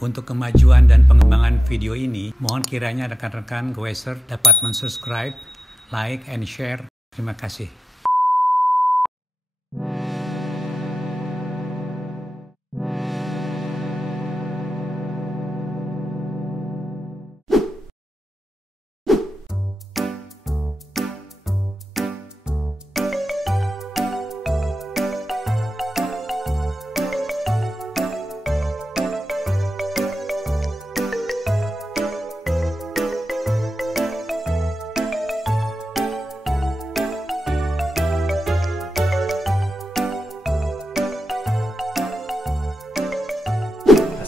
Untuk kemajuan dan pengembangan video ini, mohon kiranya rekan-rekan Goeser dapat mensubscribe, like, and share. Terima kasih.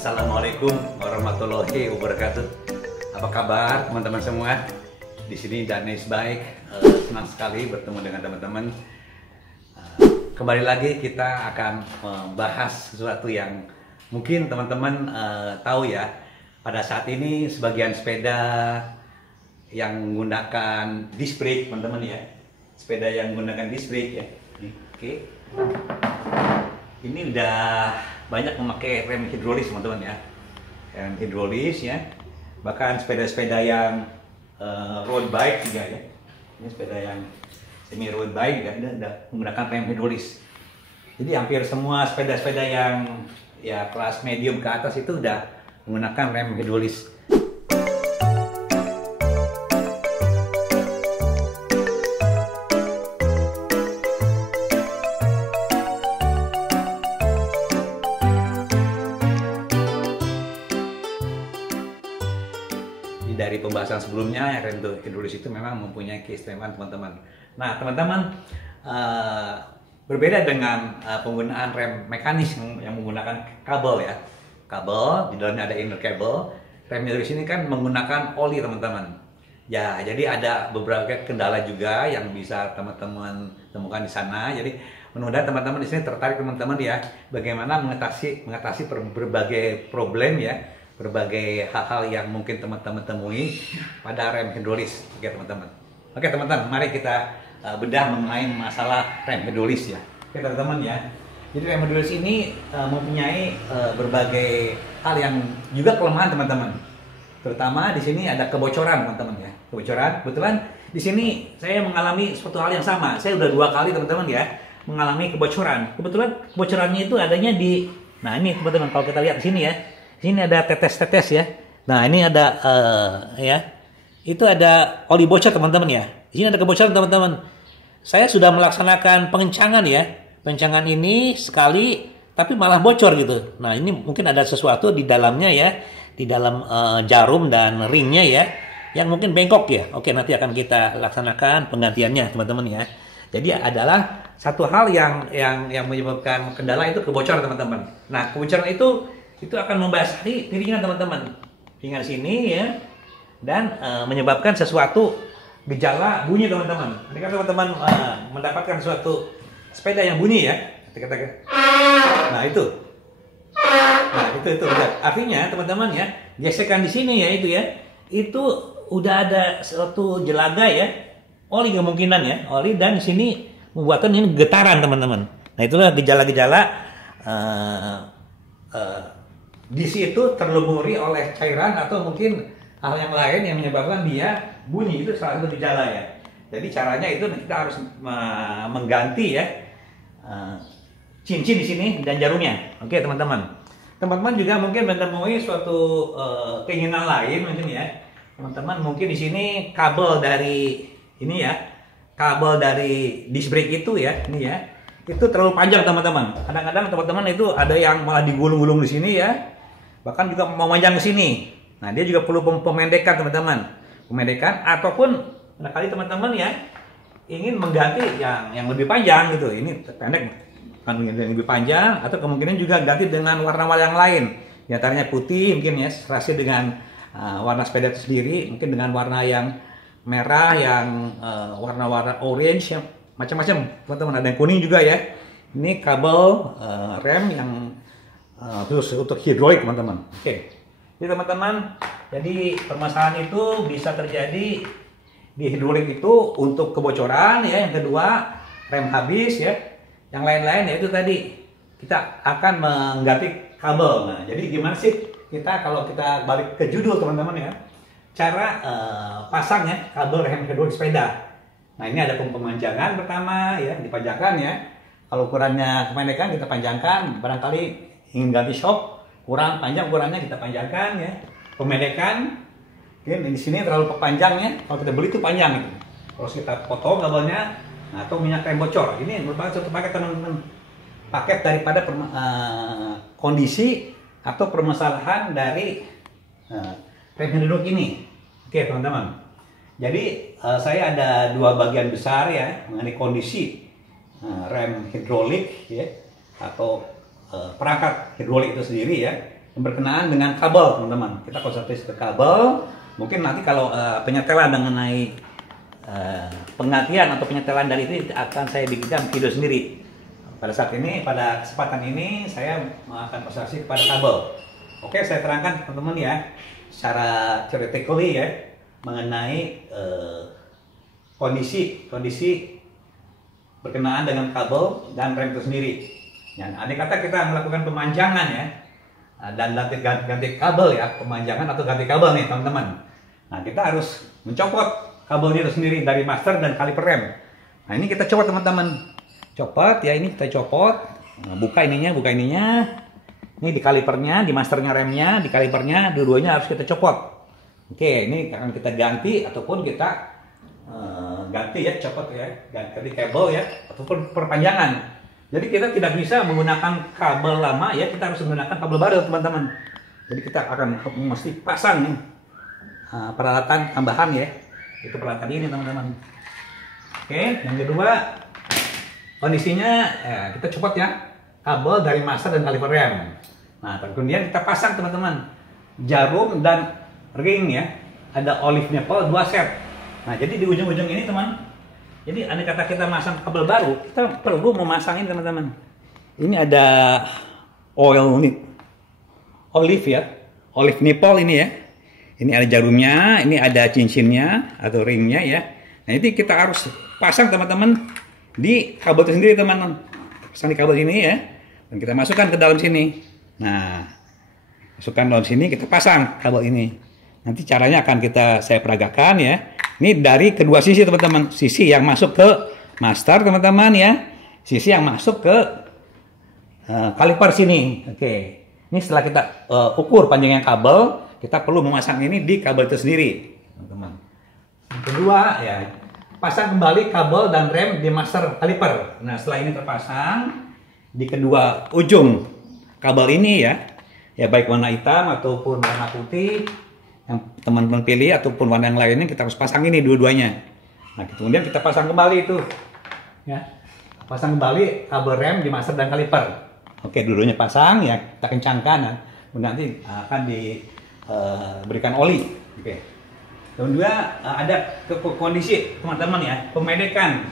Assalamualaikum warahmatullahi wabarakatuh. Apa kabar teman-teman semua? Di sini Danis baik. Senang sekali bertemu dengan teman-teman. Kembali lagi kita akan membahas sesuatu yang mungkin teman-teman tahu ya. Pada saat ini sebagian sepeda yang menggunakan disc brake, teman-teman ya. Sepeda yang menggunakan disc brake ya. Oke. Ini udah banyak memakai rem hidrolis teman-teman ya, rem hidrolis ya, bahkan sepeda-sepeda yang road bike juga ya, ini sepeda yang semi road bike juga udah menggunakan rem hidrolis. Jadi hampir semua sepeda-sepeda yang ya kelas medium ke atas itu udah menggunakan rem hidrolis. Dari pembahasan sebelumnya, rem hidrolis itu memang mempunyai keistimewaan teman-teman. Nah teman-teman, berbeda dengan penggunaan rem mekanis yang menggunakan kabel ya, kabel di dalamnya ada inner cable. Rem hidrolis ini kan menggunakan oli teman-teman ya, jadi ada beberapa kendala juga yang bisa teman-teman temukan di sana. Jadi mudah-mudahan teman-teman di sini tertarik teman-teman ya, bagaimana mengatasi berbagai problem ya, berbagai hal-hal yang mungkin teman-teman temui pada rem hidrolis. Oke teman-teman. Oke teman-teman, mari kita bedah mengenai masalah rem hidrolis ya. Oke teman-teman ya. Jadi rem hidrolis ini mempunyai berbagai hal yang juga kelemahan teman-teman. Terutama di sini ada kebocoran teman-teman ya. Kebocoran. Kebetulan di sini saya mengalami suatu hal yang sama. Saya udah 2 kali teman-teman ya mengalami kebocoran. Kebetulan kebocorannya itu adanya di, nah ini teman-teman kalau kita lihat di sini ya. Ini ada tetes-tetes ya. Nah ini ada ya, itu ada oli bocor teman-teman ya. Di sini ada kebocoran teman-teman. Saya sudah melaksanakan pengencangan ya. Pengencangan ini sekali, tapi malah bocor gitu. Nah ini mungkin ada sesuatu di dalamnya ya, di dalam jarum dan ringnya ya, yang mungkin bengkok ya. Oke, nanti akan kita laksanakan penggantiannya teman-teman ya. Jadi adalah satu hal yang menyebabkan kendala itu kebocoran teman-teman. Nah kebocoran itu akan membasahi piringan teman-teman, piringan sini ya, dan menyebabkan sesuatu gejala bunyi teman-teman. Ketika teman-teman mendapatkan suatu sepeda yang bunyi ya, nah itu artinya teman-teman ya, gesekan di sini ya itu udah ada suatu jelaga ya, oli kemungkinan ya, oli, dan di sini membuatkan ini getaran teman-teman. Nah itulah gejala-gejala di situ terlumuri oleh cairan atau mungkin hal yang lain yang menyebabkan dia bunyi. Itu salah satu gejala ya. Jadi caranya itu kita harus mengganti ya cincin di sini dan jarumnya. Oke teman-teman. Teman-teman juga mungkin menemui suatu keinginan lain mungkin ya. Teman-teman mungkin di sini kabel dari ini ya, kabel dari disc brake itu ya, ini ya, itu terlalu panjang teman-teman. Kadang-kadang teman-teman itu ada yang malah digulung-gulung di sini ya, bahkan juga mau panjang ke sini. Nah dia juga perlu pemendekan teman-teman, pemendekan, ataupun barangkali teman-teman ya ingin mengganti yang lebih panjang gitu. Ini pendek kan, yang lebih panjang, atau kemungkinan juga ganti dengan warna-warna yang lain. Di antaranya putih mungkin ya, serasi dengan warna sepeda itu sendiri, mungkin dengan warna yang merah, yang warna-warna orange, yang macam-macam teman-teman. Ada yang kuning juga ya. Ini kabel rem yang khusus untuk hidrolik teman-teman. Oke. Jadi teman-teman, jadi permasalahan itu bisa terjadi di hidrolik itu untuk kebocoran ya. Yang kedua, rem habis ya. Yang lain-lain ya itu tadi kita akan mengganti kabel. Nah, jadi gimana sih kalau kita balik ke judul teman-teman ya, cara pasangnya kabel rem hidrolik sepeda. Nah ini ada pemanjangan pertama ya, dipanjangkan ya. Kalau ukurannya kependekan kita panjangkan, barangkali ingin ganti shock, kurang panjang ukurannya kita panjangkan ya. Pemendekan, ya, di sini terlalu panjang ya. Kalau kita beli itu panjang gitu. Kalau kita potong kabelnya, nah, atau minyak rem bocor, ini merupakan satu paket teman-teman. Paket daripada kondisi atau permasalahan dari rem hidrolik ini. Oke teman-teman. Jadi saya ada dua bagian besar ya mengenai kondisi rem hidrolik ya atau perangkat hidrolik itu sendiri ya yang berkenaan dengan kabel teman-teman. Kita konsentrasi ke kabel. Mungkin nanti kalau penyetelan mengenai penggantian atau penyetelan dari itu akan saya bikinkan video sendiri. Pada saat ini, pada kesempatan ini saya akan konsentrasi kepada kabel. Oke, saya terangkan teman-teman ya secara theoretically ya mengenai kondisi berkenaan dengan kabel dan rem itu sendiri. Ya, andai kata kita melakukan pemanjangan ya dan ganti kabel ya, pemanjangan atau ganti kabel nih teman-teman. Nah kita harus mencopot kabelnya itu sendiri dari master dan kaliper rem. Nah ini kita copot teman-teman, copot ya, ini kita copot. Nah, buka ininya. Ini di kalipernya, di masternya remnya, di kalipernya, dua-duanya harus kita copot. Oke, ini akan kita ganti ataupun kita ganti ya, copot ya, ganti kabel ya, ataupun perpanjangan. Jadi kita tidak bisa menggunakan kabel lama ya, kita harus menggunakan kabel baru teman-teman. Jadi kita akan mesti pasang nih peralatan tambahan ya, itu peralatan ini teman-teman. Oke, yang kedua kondisinya ya, kita copot ya kabel dari master dan kaliper rem. Nah kemudian kita pasang teman-teman jarum dan ring ya, ada olive nipple 2 set. Nah jadi di ujung-ujung ini teman, jadi andai kata kita masang kabel baru, kita perlu memasangin teman-teman. Ini ada olive ya, olive nipple ini ya. Ini ada jarumnya, ini ada cincinnya atau ringnya ya. Nah ini kita harus pasang teman-teman di kabel itu sendiri teman-teman. Pasang di kabel sini ya, dan kita masukkan ke dalam sini. Nah masukkan dalam sini, kita pasang kabel ini. Nanti caranya akan saya peragakan ya. Ini dari kedua sisi teman-teman. Sisi yang masuk ke master teman-teman ya. Sisi yang masuk ke kaliper sini. Oke. Ini setelah kita ukur panjangnya kabel, kita perlu memasang ini di kabel itu sendiri, teman-teman. Yang kedua ya, pasang kembali kabel dan rem di master kaliper. Nah setelah ini terpasang di kedua ujung kabel ini ya baik warna hitam ataupun warna putih yang teman-teman pilih ataupun warna yang lainnya, kita harus pasang ini dua-duanya. Nah kemudian kita pasang kembali itu ya, pasang kembali kabel rem di master dan kaliper. Oke, dua-duanya pasang ya, kita kencangkan dan nanti akan diberikan oli. Oke. Kedua ada kondisi teman-teman ya, pemedekan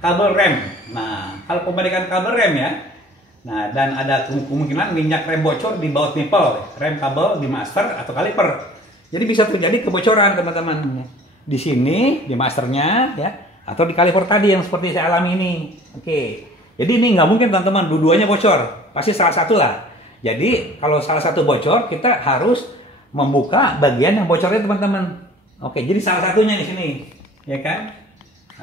kabel rem. Nah kalau pemedekan kabel rem ya, nah dan ada kemungkinan minyak rem bocor di baut nipple rem kabel di master atau kaliper. Jadi bisa terjadi kebocoran teman-teman di sini di masternya ya, atau di kaliper tadi yang seperti saya alami ini. Oke, jadi ini nggak mungkin teman-teman dua-duanya bocor, pasti salah satu lah. Jadi kalau salah satu bocor, kita harus membuka bagian yang bocornya teman-teman. Oke, jadi salah satunya di sini, ya kan?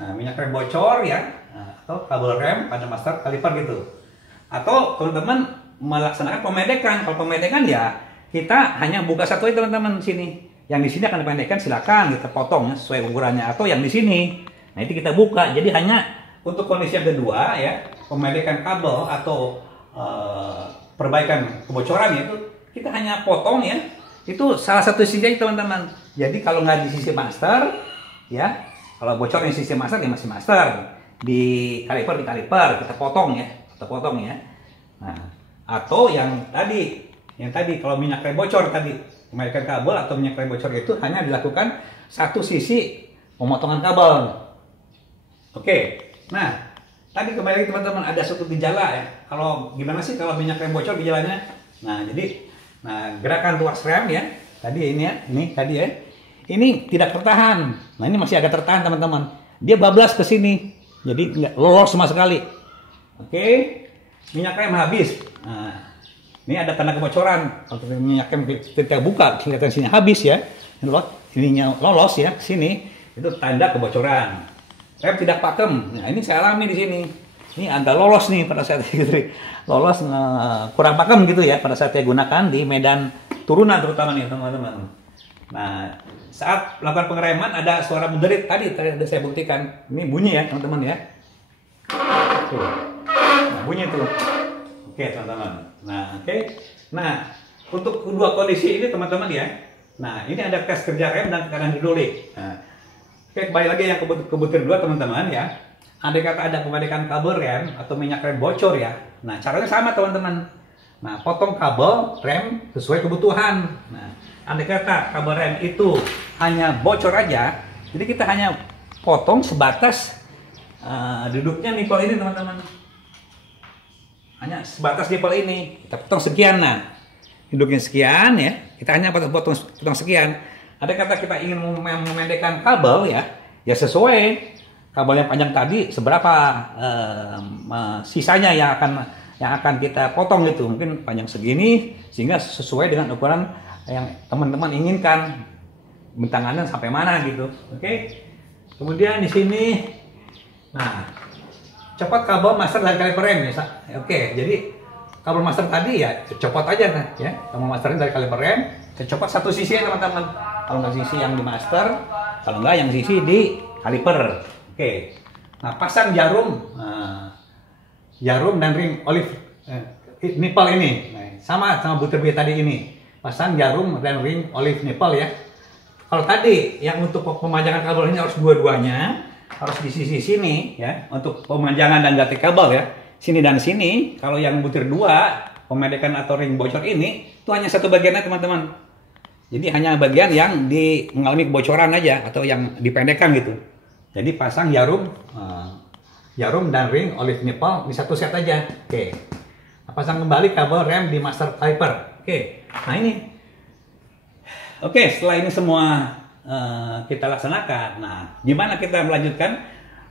Nah, minyak rem bocor ya, atau kabel rem pada master kaliper gitu. Atau teman-teman melaksanakan pemedekan. Kalau pemedekan ya kita hanya buka satu aja teman-teman di sini. Yang di sini akan dipendekkan, silakan kita potong ya, sesuai ukurannya. Atau yang di sini, nah itu kita buka. Jadi hanya untuk kondisi yang kedua ya, pemedekan kabel atau perbaikan kebocoran itu kita hanya potong ya. Itu salah satu sisi aja teman-teman. Jadi kalau nggak di sisi master ya, kalau bocor di sisi master ya masih master. Di kaliper kita potong ya, Nah, atau yang tadi kalau minyak rem bocor tadi, pemedekan kabel atau minyak rem bocor itu hanya dilakukan satu sisi pemotongan kabel. Oke, nah tadi kembali teman-teman ada suatu gejala ya. Kalau gimana sih kalau minyak rem bocor gejalanya? Nah jadi, gerakan tuas rem ya, tadi ini ya, ini tidak tertahan. Nah ini masih agak tertahan teman-teman. Dia bablas ke sini, jadi nggak lolos sama sekali. Oke, minyak rem habis. Nah, Ini ada tanda kebocoran. Kalau minyak rem kita buka, kelihatan sini habis ya. Ininya lolos ya, sini itu tanda kebocoran. Rem tidak pakem. Nah, ini saya alami di sini. Ini agak lolos nih pada saat itu. Lolos kurang pakem gitu ya pada saat saya gunakan di medan turunan terutama nih teman-teman. Nah, saat melakukan pengereman ada suara menderit tadi udah saya buktikan. Ini bunyi ya teman-teman ya. Tuh. Nah, bunyi tuh. Oke teman-teman. Nah, oke. Nah, untuk kedua kondisi ini teman-teman ya. Nah, ini ada tes kerja rem dan tekanan hidrolik. Nah, oke, kembali lagi yang ke butir 2 teman-teman ya. Andai kata ada pemadakan kabel rem atau minyak rem bocor ya. Nah, caranya sama teman-teman. Nah, potong kabel rem sesuai kebutuhan. Nah, andai kata kabel rem itu hanya bocor aja, jadi kita hanya potong sebatas duduknya nipel ini teman-teman. Hanya sebatas nipel ini. Kita potong sekian, nah. Duduknya sekian ya. Kita hanya potong sekian. Andai kata kita ingin memendekkan kabel ya, ya sesuai kabel yang panjang tadi seberapa sisanya yang akan kita potong itu, mungkin panjang segini sehingga sesuai dengan ukuran yang teman-teman inginkan, bentangannya sampai mana gitu. Oke. Kemudian di sini nah copot kabel master dari kaliper rem ya. Oke, jadi kabel master tadi ya copot aja kan ya. Kabel masternya dari kaliper rem, kita copot satu sisi ya teman-teman. Kalau nggak sisi yang di master, kalau nggak yang sisi di kaliper. Oke, nah pasang jarum dan ring olive nipple ini, nah, sama butir B tadi ini, pasang jarum dan ring olive nipple ya. Kalau tadi yang untuk pemajangan kabel ini harus dua-duanya, harus di sisi sini ya, untuk pemajangan dan ganti kabel ya, sini dan sini. Kalau yang butir 2 pemandekan atau ring bocor ini, itu hanya satu bagiannya teman-teman. Jadi hanya bagian yang mengalami kebocoran aja atau yang dipendekkan gitu. Jadi pasang jarum dan ring olive nipple di satu set aja. Oke. Nah, pasang kembali kabel rem di master caliper. Oke. Nah ini. Oke, setelah ini semua kita laksanakan. Nah, gimana kita melanjutkan?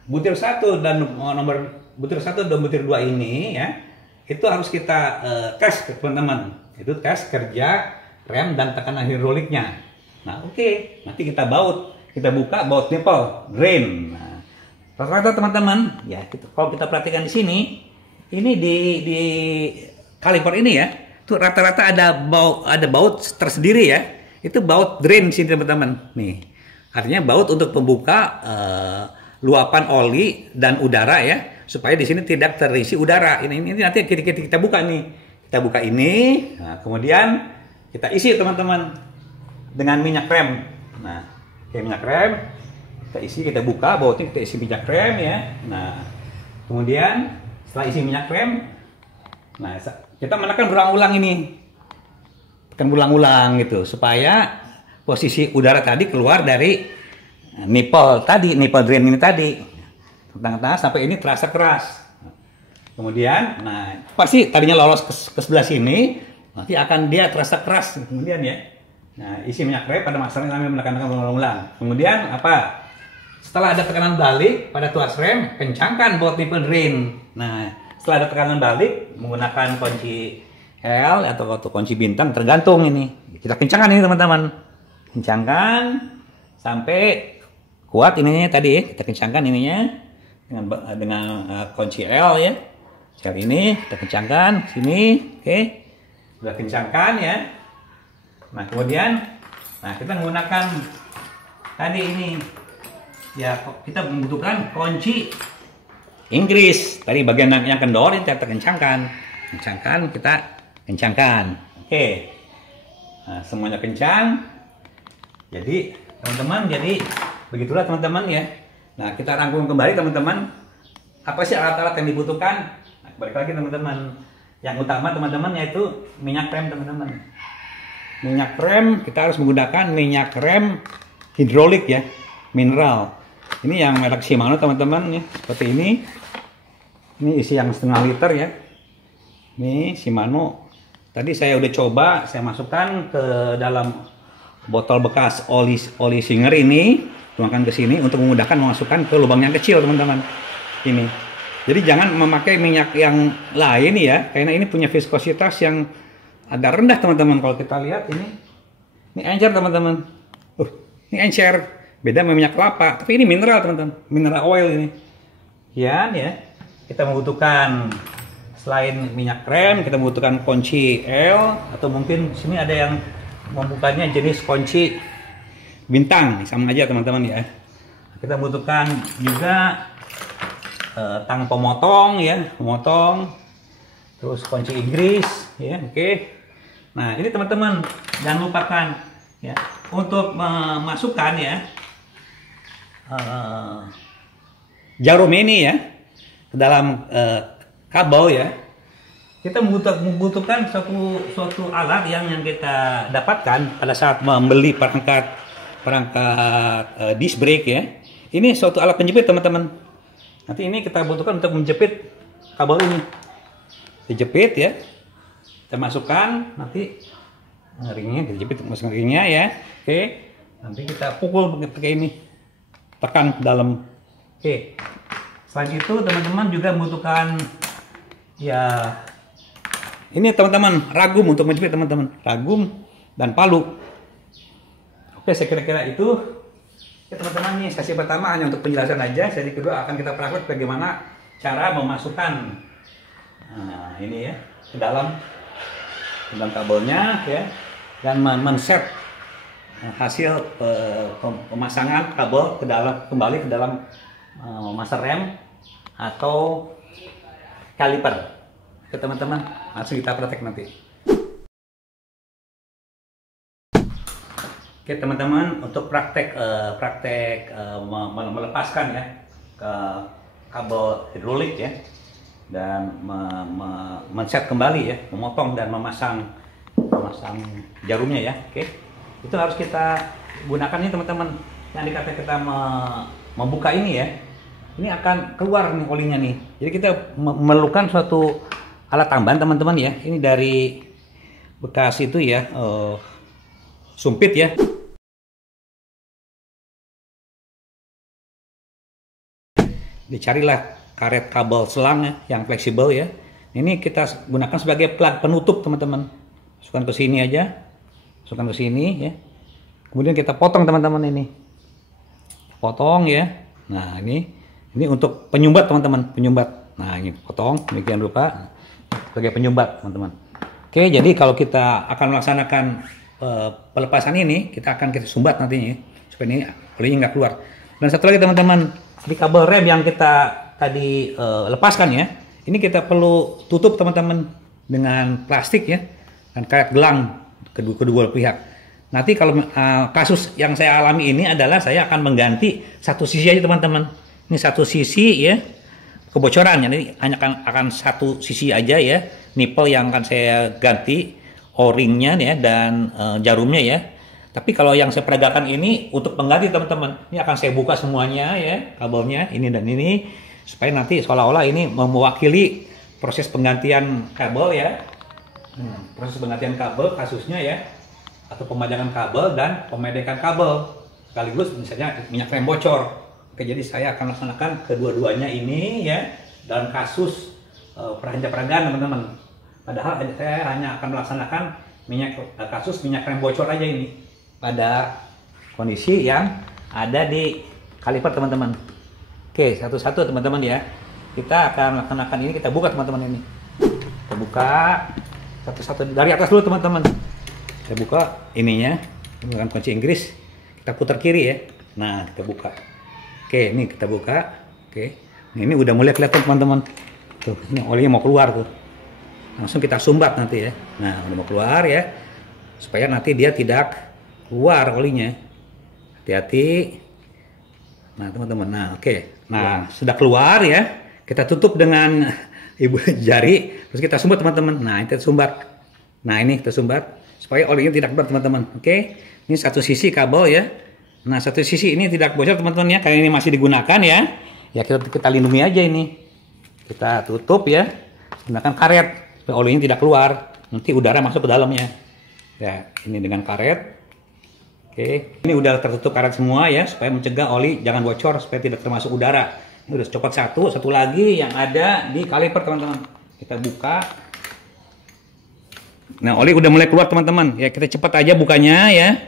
Butir 1 dan butir 1 dan butir 2 ini ya. Itu harus kita tes teman-teman. Itu tes kerja rem dan tekanan hidroliknya. Nah, oke. Nanti kita baut. Kita buka baut nipple drain. Nah, rata-rata teman-teman, ya kalau kita perhatikan di sini, ini di kaliper ini ya, tuh rata-rata ada baut tersendiri ya. Itu baut drain sini teman-teman. Nih, artinya baut untuk pembuka luapan oli dan udara ya, supaya di sini tidak terisi udara. Ini nanti kita buka nih, kita buka ini, nah, kemudian kita isi teman-teman dengan minyak rem. Nah. Oke, minyak rem kita isi, kita buka bautnya, kita isi minyak rem ya. Nah, kemudian setelah isi minyak rem, nah kita menekan berulang-ulang ini, tekan berulang-ulang gitu supaya posisi udara tadi keluar dari nipple drain ini tadi, tengah-tengah sampai ini terasa keras. Kemudian, nah pasti tadinya lolos ke sebelah sini, nanti akan dia terasa keras kemudian ya. Nah, isi minyak rem pada masanya kami menekan-tekan berulang-ulang. Kemudian apa? Setelah ada tekanan balik pada tuas rem, kencangkan baut nipple drain. Nah, setelah ada tekanan balik menggunakan kunci L atau kunci bintang tergantung ini. Kita kencangkan ini teman-teman. Kencangkan sampai kuat ininya tadi. Kita kencangkan ininya dengan kunci L ya. Cari ini kita kencangkan sini, oke. Sudah kencangkan ya. Nah kemudian, kita menggunakan tadi ini ya, kita membutuhkan kunci Inggris. Tadi bagian yang kendor ini kita kencangkan, kita kencangkan. Oke, nah, semuanya kencang. Jadi teman-teman, jadi begitulah teman-teman ya. Nah kita rangkum kembali teman-teman. Apa sih alat-alat yang dibutuhkan? Nah, balik lagi teman-teman. Yang utama teman-teman yaitu minyak rem teman-teman. Minyak rem, kita harus menggunakan minyak rem hidrolik ya, mineral. Ini yang merek Shimano teman-teman ya, seperti ini. Ini isi yang 0,5 liter ya. Ini Shimano. Tadi saya udah coba, saya masukkan ke dalam botol bekas oli Singer ini, tuangkan ke sini untuk memudahkan memasukkan ke lubang yang kecil teman-teman. Ini. Jadi jangan memakai minyak yang lain ya, karena ini punya viskositas yang agak rendah teman-teman. Kalau kita lihat ini encer teman-teman. Ini encer, beda sama minyak kelapa, tapi ini mineral teman-teman, mineral oil ini. Ya, kita membutuhkan selain minyak rem, kita membutuhkan kunci L, atau mungkin sini ada yang membukanya jenis kunci bintang, sama aja teman-teman ya. Kita membutuhkan juga tang pemotong ya, pemotong, terus kunci Inggris ya, oke. Nah ini teman-teman jangan lupakan ya untuk memasukkan ya jarum ini ya ke dalam kabel ya. Kita membutuhkan suatu alat yang kita dapatkan pada saat membeli perangkat disc brake ya. Ini suatu alat penjepit teman-teman. Nanti ini kita butuhkan untuk menjepit kabel ini. Dijepit ya. Kita masukkan nanti ringnya, dijepit masuk ringnya ya. Oke. Nanti kita pukul pakai ini. Tekan ke dalam. Oke. Selain itu teman-teman juga membutuhkan ya ini teman-teman ragum untuk menjepit teman-teman, ragum dan palu. Oke, saya kira-kira itu. Ya teman-teman, ini sesi pertama hanya untuk penjelasan aja. Sesi kedua akan kita praktek bagaimana cara memasukkan ini ya ke dalam kabelnya ya, dan men-set hasil pemasangan kabel kembali ke dalam master rem atau kaliper. Oke teman-teman, langsung kita praktek nanti. Oke teman-teman, untuk praktek melepaskan ya ke kabel hidrolik ya, dan men-set kembali ya, memotong dan memasang jarumnya ya. Oke, itu harus kita gunakan ini teman-teman. Yang dikatakan kita membuka ini ya, ini akan keluar nih olinya nih. Jadi kita memerlukan suatu alat tambahan teman-teman ya. Ini dari bekas itu ya, sumpit ya. Dicarilah karet kabel selang ya, yang fleksibel ya. Ini kita gunakan sebagai plug penutup teman-teman. Masukkan ke sini aja, masukkan ke sini ya. Kemudian kita potong teman-teman ini, potong ya. Nah ini untuk penyumbat teman-teman, penyumbat. Nah ini potong demikian rupa sebagai penyumbat teman-teman. Oke, jadi kalau kita akan melaksanakan pelepasan ini, kita sumbat nantinya supaya ini olinya nggak keluar. Dan satu lagi teman-teman, di kabel rem yang kita tadi lepaskan ya, ini kita perlu tutup teman-teman dengan plastik ya, dan karet gelang kedua pihak. Nanti kalau kasus yang saya alami ini adalah saya akan mengganti satu sisi aja teman-teman. Ini satu sisi ya, kebocoran, jadi hanya akan satu sisi aja ya, nipple yang akan saya ganti, O-ringnya ya, dan jarumnya ya. Tapi kalau yang saya peragakan ini untuk pengganti teman-teman, ini akan saya buka semuanya ya, kabelnya ini dan ini, supaya nanti seolah-olah ini mewakili proses penggantian kabel ya, proses penggantian kabel kasusnya ya, atau pemajangan kabel dan pemedekan kabel, sekaligus misalnya minyak rem bocor. Oke, jadi saya akan laksanakan kedua-duanya ini ya dalam kasus peragaan teman-teman. Padahal saya hanya akan melaksanakan kasus minyak rem bocor aja ini pada kondisi yang ada di kaliper teman-teman. Oke, satu-satu teman-teman ya. Kita akan laksanakan ini, kita buka teman-teman ini. Kita buka satu-satu dari atas dulu teman-teman. Kita buka ininya, menggunakan kunci Inggris. Kita putar kiri ya. Nah, kita buka. Oke, ini kita buka. Oke, nah, ini udah mulai kelihatan teman-teman. Tuh, ini olinya mau keluar tuh. Langsung kita sumbat nanti ya. Nah, udah mau keluar ya. Supaya nanti dia tidak keluar olinya. Hati-hati. Nah, teman-teman. Nah, oke. Nah, sudah keluar ya. Kita tutup dengan ibu jari. Terus kita sumbat teman-teman. Nah, kita sumbat. Nah, ini kita sumbat supaya olinya tidak keluar teman-teman. Oke. Ini satu sisi kabel ya. Nah, satu sisi ini tidak bocor teman-teman ya, karena ini masih digunakan ya. Ya kita lindungi aja ini. Kita tutup ya, gunakan karet supaya olinya tidak keluar. Nanti udara masuk ke dalamnya. Ya, ini dengan karet. Oke, ini udah tertutup karet semua ya, supaya mencegah oli jangan bocor, supaya tidak termasuk udara. Ini udah copot satu lagi yang ada di kaliper teman-teman. Kita buka. Nah, oli udah mulai keluar teman-teman. Ya, kita cepat aja bukanya ya.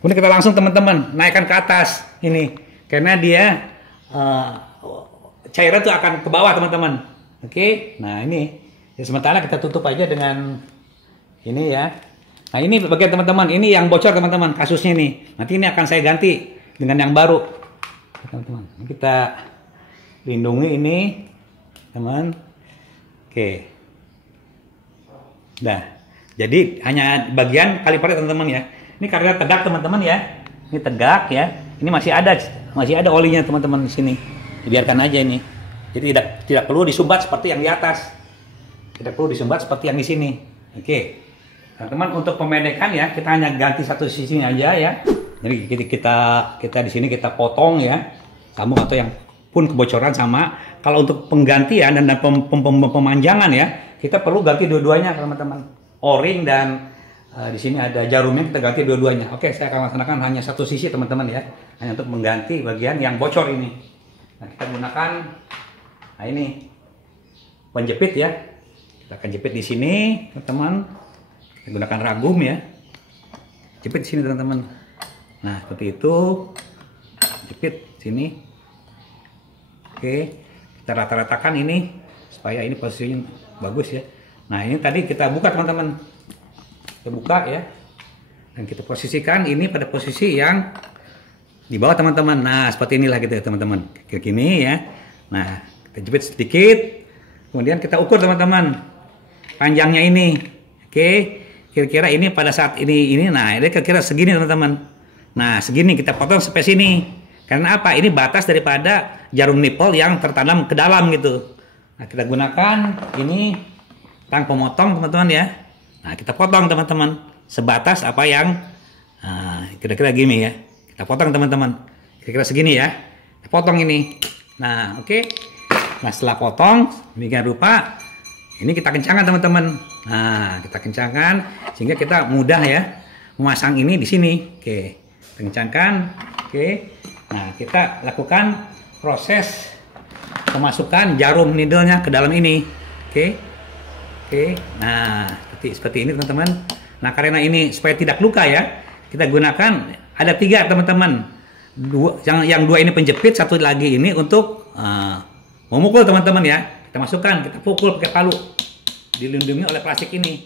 Kemudian kita langsung teman-teman naikkan ke atas ini. Karena dia cairan itu akan ke bawah teman-teman. Oke. Nah, ini. Ya, sementara kita tutup aja dengan ini ya. Nah, ini bagian teman-teman. Ini yang bocor teman-teman kasusnya nih. Nanti ini akan saya ganti dengan yang baru. Teman-teman. Kita lindungi ini, teman. Oke. Nah, jadi hanya bagian kalipernya teman-teman ya. Ini karena tegak teman-teman ya. Ini tegak ya. Ini masih ada olinya teman-teman di sini. Dibiarkan aja ini. Jadi tidak perlu disumbat seperti yang di atas. Tidak perlu disumbat seperti yang di sini. Oke. Teman-teman, untuk pemendekan ya, kita hanya ganti satu sisinya aja ya. Jadi kita di sini kita potong ya. Sambung atau yang pun kebocoran sama. Kalau untuk penggantian dan pemanjangan ya, kita perlu ganti dua-duanya teman-teman. O-ring dan di sini ada jarumnya, kita ganti dua-duanya. Oke, saya akan laksanakan hanya satu sisi teman-teman ya, hanya untuk mengganti bagian yang bocor ini. Nah, kita gunakan, nah ini penjepit ya. Kita akan jepit di sini, teman-teman. Kita gunakan ragum ya. Jepit di sini teman-teman. Nah, seperti itu. Jepit sini. Oke, kita rata-ratakan ini supaya ini posisinya bagus ya. Nah, ini tadi kita buka teman-teman. Kita buka ya. Dan kita posisikan ini pada posisi yang di bawah teman-teman. Nah, seperti inilah gitu ya teman-teman. Kayak gini ya. Nah, kita jepit sedikit. Kemudian kita ukur teman-teman. Panjangnya ini. Oke. Kira-kira ini pada saat ini. Nah, ini kira-kira segini teman-teman. Nah, segini kita potong sampai sini. Karena apa? Ini batas daripada jarum nipple yang tertanam ke dalam gitu. Nah, kita gunakan ini tang pemotong teman-teman ya. Nah, kita potong teman-teman sebatas apa yang kira-kira gini ya. Kita potong teman-teman. Kira-kira segini ya. Kita potong ini. Nah, oke. Nah, setelah potong demikian rupa, ini kita kencangkan teman-teman. Nah, kita kencangkan sehingga kita mudah ya memasang ini di sini. Oke. Kita kencangkan. Oke. Nah, kita lakukan proses pemasukan jarum needle-nya ke dalam ini. Oke. Oke. Nah, seperti ini teman-teman. Nah, karena ini supaya tidak luka ya, kita gunakan ada 3 teman-teman. Yang 2 ini penjepit, satu lagi ini untuk memukul teman-teman ya. Kita masukkan, kita pukul pakai palu. Dilindungi oleh plastik ini.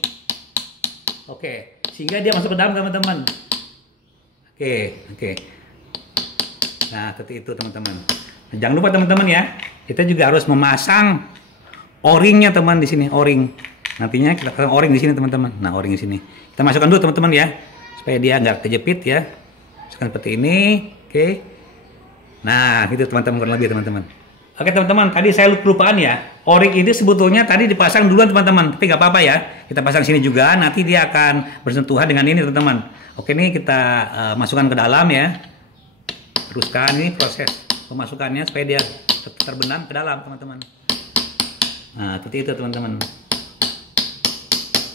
Oke, sehingga dia masuk ke dalam teman-teman. Oke. Nah, seperti itu teman-teman. Nah, jangan lupa teman-teman ya, kita juga harus memasang O-ringnya teman di sini, O-ring. Nantinya kita pasang O-ring di sini teman-teman. Nah, O-ring di sini. Kita masukkan dulu teman-teman ya, supaya dia nggak kejepit ya. Masukkan seperti ini. Oke. Nah, gitu teman-teman, kurang lebih teman-teman. Oke teman-teman, tadi saya kelupaan ya. O-ring ini sebetulnya tadi dipasang duluan teman-teman, tapi nggak apa-apa ya. Kita pasang sini juga, nanti dia akan bersentuhan dengan ini teman-teman. Oke, ini kita masukkan ke dalam ya. Teruskan ini proses pemasukannya supaya dia terbenam ke dalam teman-teman. Nah, seperti itu teman-teman.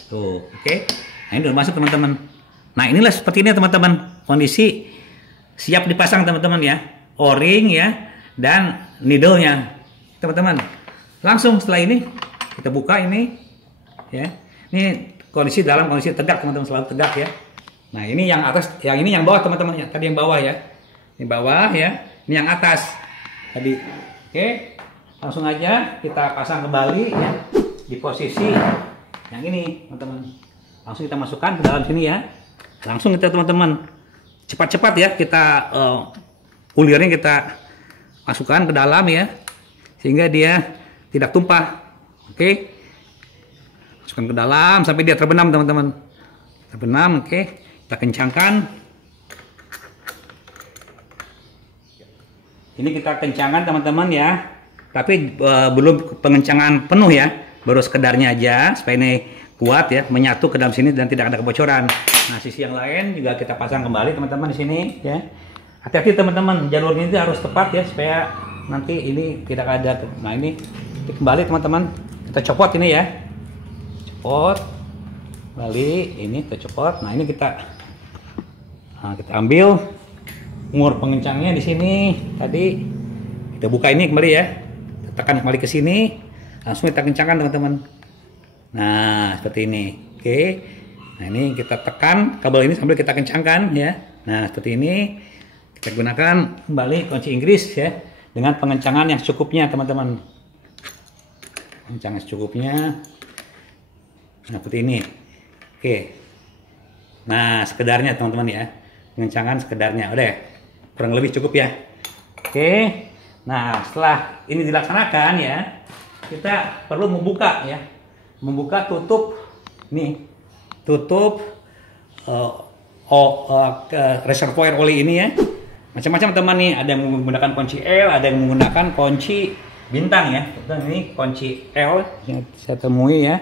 Tuh, oke. Nah, ini udah masuk teman-teman. Nah, inilah seperti ini teman-teman. Kondisi siap dipasang teman-teman ya. O-ring ya dan needle-nya. Teman-teman. Langsung setelah ini kita buka ini ya. Ini kondisi dalam kondisi tegak teman-teman, selalu tegak ya. Nah, ini yang atas, yang ini yang bawah teman-teman ya. Tadi yang bawah ya. Ini bawah ya. Ini yang atas. Tadi. Oke. Langsung aja kita pasang kembali ya di posisi yang ini teman-teman. Langsung kita masukkan ke dalam sini ya. Langsung kita teman-teman cepat-cepat ya kita ulirnya kita masukkan ke dalam ya, sehingga dia tidak tumpah. Oke. Masukkan ke dalam sampai dia terbenam teman-teman. Terbenam, oke. Kita kencangkan. Ini kita kencangkan teman-teman ya. Tapi belum pengencangan penuh ya, baru sekedarnya aja supaya ini kuat ya, menyatu ke dalam sini dan tidak ada kebocoran. Nah, sisi yang lain juga kita pasang kembali teman-teman di sini ya. Hati-hati teman-teman, jalur ini harus tepat ya supaya nanti ini tidak ada. Nah, ini kembali teman-teman, kita copot ini ya, copot, kembali ini kita copot. Nah, ini kita ambil umur pengencangnya di sini tadi, kita buka ini kembali ya. Tekan kembali ke sini, langsung kita kencangkan teman-teman. Nah, seperti ini. Oke, Nah, ini kita tekan kabel ini sambil kita kencangkan ya. Nah, seperti ini kita gunakan kembali kunci Inggris ya dengan pengencangan yang secukupnya teman-teman. Pengencangan secukupnya. Nah, seperti ini. Oke. Nah, sekedarnya teman-teman ya. Pengencangan sekedarnya. Udah. Kurang lebih cukup ya. Oke. Nah, setelah ini dilaksanakan ya, kita perlu membuka ya. Membuka tutup nih. Tutup reservoir oli ini ya. Macam-macam teman nih, ada yang menggunakan kunci L, ada yang menggunakan kunci bintang ya. Dan ini kunci L yang saya temui ya.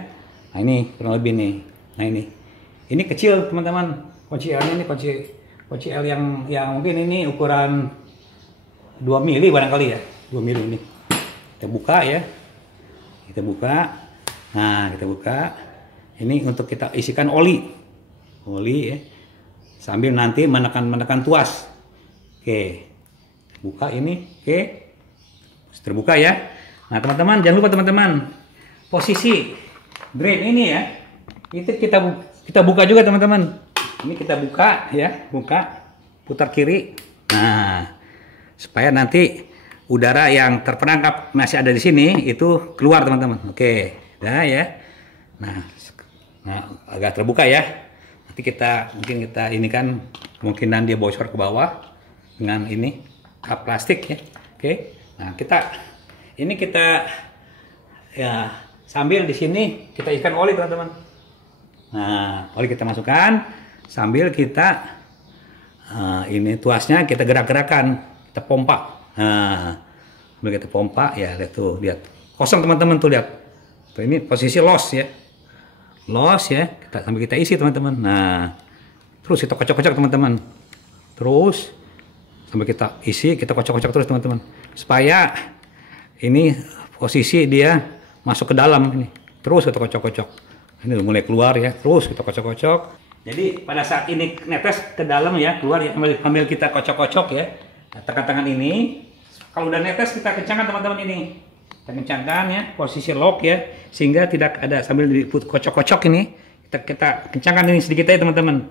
Nah, ini kurang lebih nih. Nah, ini kecil teman-teman. Kunci L ini kunci L yang mungkin ini ukuran 2 mili barangkali ya. 2 mili ini. Kita buka ya. Kita buka. Nah, kita buka. Ini untuk kita isikan oli ya, sambil nanti menekan tuas. Oke, buka ini, oke, terbuka ya. Nah teman-teman, jangan lupa teman-teman, posisi drain ini ya, itu kita buka juga teman-teman. Ini kita buka ya, putar kiri. Nah, supaya nanti udara yang terperangkap masih ada di sini itu keluar teman-teman. Oke, dah ya. Nah, agak terbuka ya. Nanti mungkin kita ini kan kemungkinan dia bocor ke bawah dengan ini kap plastik ya. Oke. Nah, kita ya sambil di sini kita isikan oli teman-teman. Nah, oli kita masukkan sambil kita ini tuasnya kita gerak-gerakan, kita pompa. Nah, sambil kita pompa ya, lihat kosong teman-teman tuh lihat. Tuh, ini posisi loss ya. Los ya, sambil kita isi teman-teman. Nah, terus kita kocok-kocok teman-teman. Terus sambil kita isi, kita kocok-kocok terus teman-teman. Supaya ini posisi dia masuk ke dalam ini. Terus kita kocok-kocok. Ini udah mulai keluar ya. Terus kita kocok-kocok. Jadi pada saat ini netes ke dalam ya, keluar ya, sambil kita kocok-kocok ya. Nah, tekan tangan ini. Kalau udah netes kita kencangkan teman-teman ini. Kita kencangkan ya, posisi lock ya, sehingga tidak ada sambil dikocok-kocok ini, kita kencangkan ini sedikit aja teman-teman.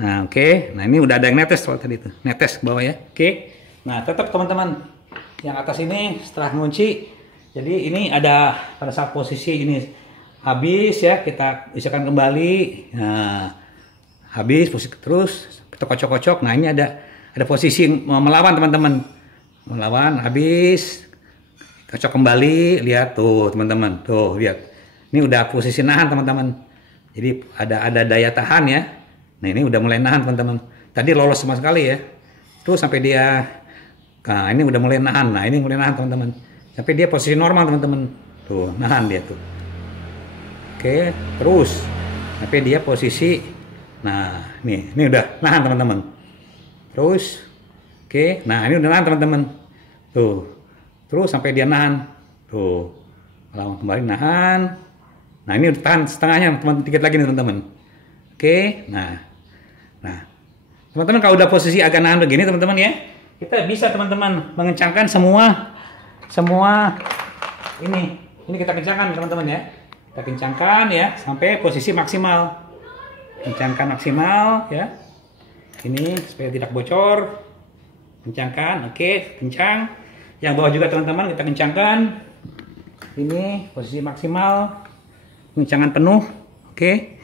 Nah, oke. Nah, ini udah ada yang netes soal tadi itu. Netes ke bawah ya. Oke. Nah, tetap teman-teman. Yang atas ini setelah ngunci, jadi ini ada pada saat posisi ini habis ya, kita isikan kembali. Nah, habis posisi terus kita kocok-kocok. Nah, ini ada posisi melawan teman-teman. Melawan habis. Kocok kembali, lihat tuh teman-teman, tuh lihat, ini udah posisi nahan teman-teman, jadi ada daya tahan ya. Nah, ini udah mulai nahan teman-teman, tadi lolos sama sekali ya, tuh sampai dia, nah ini udah mulai nahan, nah ini mulai nahan teman-teman, sampai dia posisi normal teman-teman, tuh nahan dia tuh, oke, terus sampai dia posisi, nah ini udah nahan teman-teman, terus, oke, nah ini udah nahan teman-teman, tuh. Terus sampai dia nahan. Tuh. Lawan kembali nahan. Nah, ini udah tahan setengahnya, teman-teman, dikit lagi nih, teman-teman. Oke. Nah. Teman-teman kalau udah posisi agak nahan begini, teman-teman ya, kita bisa teman-teman mengencangkan semua ini kita kencangkan, teman-teman ya. Kita kencangkan ya sampai posisi maksimal. Kencangkan maksimal ya. Ini supaya tidak bocor. Kencangkan. Oke, kencang. Yang bawah juga teman-teman kita kencangkan. Ini posisi maksimal. Kencangan penuh. Oke.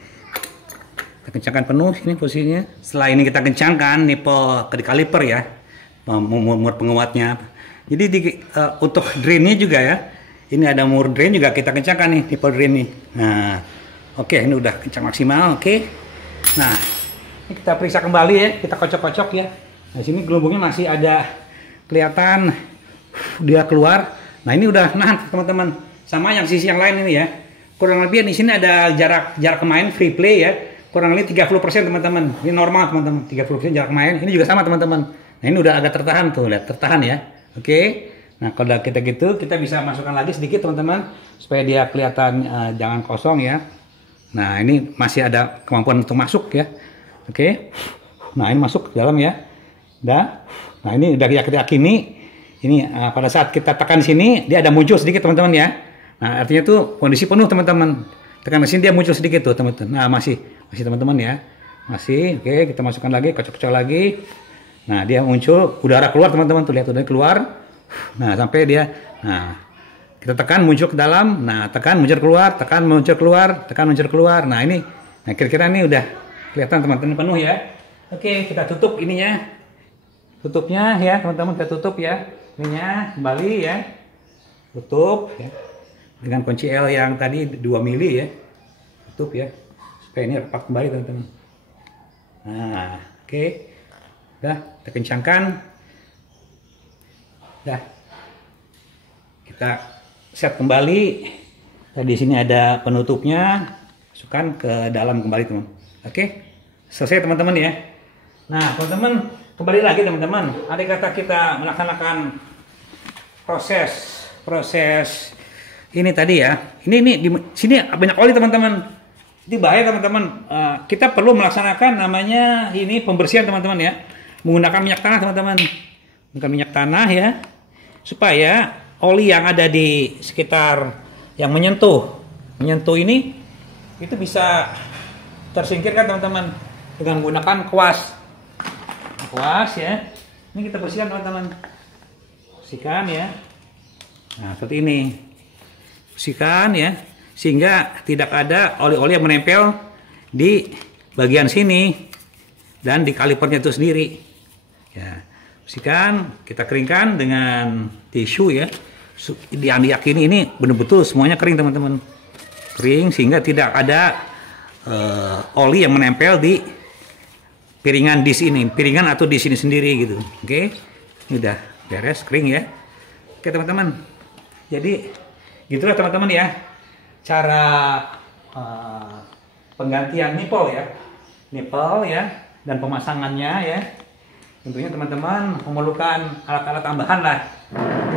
Kita kencangkan penuh ini posisinya. Setelah ini kita kencangkan nipple kaliper ya. Muat penguatnya. Jadi untuk drainnya juga ya. Ini ada mur drain juga kita kencangkan nih nipple drain nih. Nah, oke, ini udah kencang maksimal. Oke. Nah, ini kita periksa kembali ya. Kita kocok-kocok ya. Nah, sini gelembungnya masih ada kelihatan dia keluar. Nah, ini udah nahan teman-teman. Sama yang sisi yang lain ini ya. Kurang lebih di sini ada jarak main free play ya. Kurang lebih 30% teman-teman. Ini normal teman-teman. 30% jarak main. Ini juga sama teman-teman. Nah, ini udah agak tertahan tuh, lihat tertahan ya. Oke. Nah, kalau kita gitu, kita bisa masukkan lagi sedikit teman-teman supaya dia kelihatan jangan kosong ya. Nah, ini masih ada kemampuan untuk masuk ya. Oke. Nah, ini masuk ke dalam ya. Nah, ini udah kita yakini. Ini pada saat kita tekan sini dia ada muncul sedikit teman-teman ya. Nah, artinya tuh kondisi penuh teman-teman. Tekan ke sini dia muncul sedikit tuh teman-teman. Nah masih teman-teman ya, masih. Oke, kita masukkan lagi, kocok-kocok lagi. Nah dia muncul, udara keluar teman-teman tuh, lihat udara keluar. Nah sampai dia, nah kita tekan muncul ke dalam. Nah tekan muncul keluar, tekan muncul keluar, tekan muncul keluar. Nah ini, nah kira-kira ini udah kelihatan teman-teman penuh ya. Oke, kita tutup ininya, tutupnya ya teman-teman, kita tutup ya ininya kembali ya, tutup ya dengan kunci L yang tadi 2 mili ya, tutup ya supaya ini rapat kembali teman-teman. Nah oke, udah kita kencangkan, udah kita set kembali. Di sini ada penutupnya, masukkan ke dalam kembali teman. Oke, selesai teman-teman ya. Nah teman-teman kembali lagi teman-teman. Ada kata kita melaksanakan proses ini tadi ya. Ini di sini banyak oli teman-teman. Ini bahaya teman-teman. Kita perlu melaksanakan namanya ini pembersihan teman-teman ya. Menggunakan minyak tanah teman-teman. Menggunakan minyak tanah ya. Supaya oli yang ada di sekitar yang menyentuh ini itu bisa tersingkirkan teman-teman dengan menggunakan kuas ya. Ini kita bersihkan teman-teman, bersihkan ya. Nah seperti ini, bersihkan ya, sehingga tidak ada oli-oli yang menempel di bagian sini dan di kalipernya itu sendiri ya. Bersihkan, kita keringkan dengan tisu ya. Diyakini ini benar-betul semuanya kering teman-teman, kering sehingga tidak ada oli yang menempel di piringan dis ini, piringan atau di sini sendiri gitu. Oke, ini udah beres, kering ya. Oke teman-teman, jadi gitulah teman-teman ya cara penggantian nipple ya, dan pemasangannya ya. Tentunya teman-teman memerlukan alat-alat tambahan lah.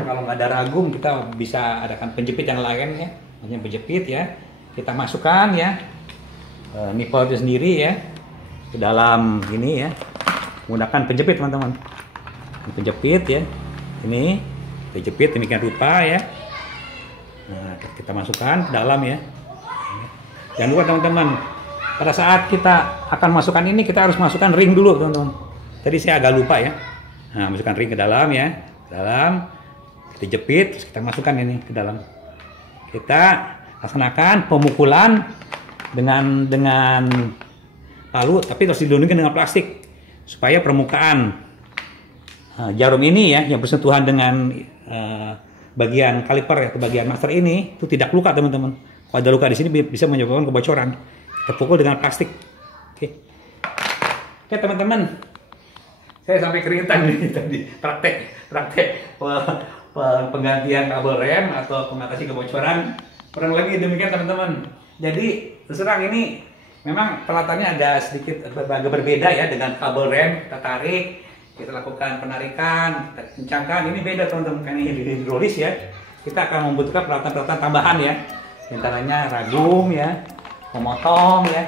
Kalau nggak ada ragum, kita bisa adakan penjepit yang lain ya, hanya penjepit ya. Kita masukkan ya nipple itu sendiri ya ke dalam ini ya, menggunakan penjepit teman-teman. Penjepit ya, ini penjepit demikian rupa ya. Nah kita masukkan ke dalam ya. Jangan lupa teman-teman, pada saat kita akan masukkan ini kita harus masukkan ring dulu teman-teman. Tadi saya agak lupa ya. Nah masukkan ring ke dalam ya, ke dalam. Kita jepit, terus kita masukkan ini ke dalam. Kita laksanakan pemukulan dengan palu, tapi terus dilindungi dengan plastik supaya permukaan jarum ini ya yang bersentuhan dengan bagian kaliper ya, ke bagian master ini itu tidak luka teman-teman. Kalau ada luka di sini bisa menyebabkan kebocoran. Kita pukul dengan plastik. Oke teman-teman, saya sampai keringetan nih tadi praktek penggantian kabel rem atau pengatasi kebocoran. Kurang lebih demikian teman-teman. Jadi terserang ini memang peralatannya ada sedikit agak berbeda ya dengan kabel rem. Kita tarik, kita lakukan penarikan, kita kencangkan. Ini beda teman-teman, karena ini hidrolis ya. Kita akan membutuhkan peralatan-peralatan tambahan ya. Antaranya ragum ya, pemotong ya,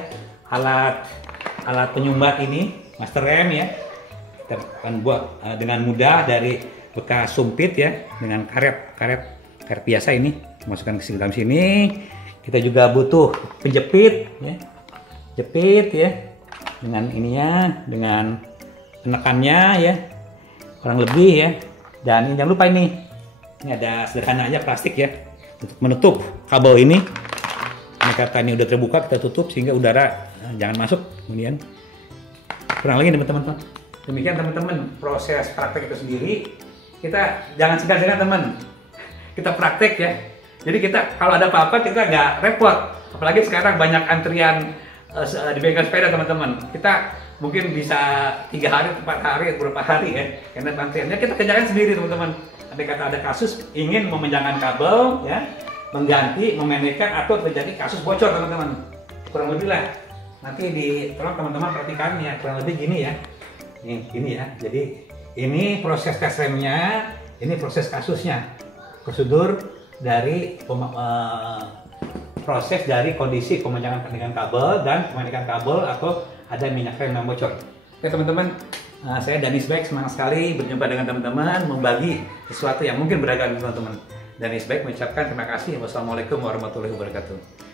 alat penyumbat ini, master rem ya. Kita akan buat dengan mudah dari bekas sumpit ya, dengan karet biasa ini, masukkan ke dalam sini. Kita juga butuh penjepit ya, jepit ya, dengan ininya, dengan penekannya ya, kurang lebih ya. Dan jangan lupa ini ada sederhana aja plastik ya untuk menutup kabel ini. Ini kata ini udah terbuka, kita tutup sehingga udara jangan masuk. Kemudian kurang lagi teman-teman. Demikian teman-teman proses praktek itu sendiri. Kita jangan segan-segan teman, kita praktek ya. Jadi kita kalau ada apa-apa kita nggak repot. Apalagi sekarang banyak antrian di bengkel sepeda teman-teman. Kita mungkin bisa 3 hari, 4 hari, beberapa hari ya. Karena antriannya kita kerjakan sendiri teman-teman. Ada kasus ingin memanjangkan kabel ya, mengganti, memendekkan atau terjadi kasus bocor teman-teman. Kurang lebih lah. Nanti tolong teman-teman perhatikan ya, kurang lebih gini ya. Ini ya. Jadi ini proses tes remnya, ini proses kasusnya. Prosedur dari proses dari kondisi pemanjangan dengan kabel dan pemandikan kabel atau ada minyak rem yang bocor. Oke teman-teman, saya Danis Baik, semangat sekali berjumpa dengan teman-teman, membagi sesuatu yang mungkin beragam teman-teman. Danis Baik mengucapkan terima kasih. Wassalamualaikum warahmatullahi wabarakatuh.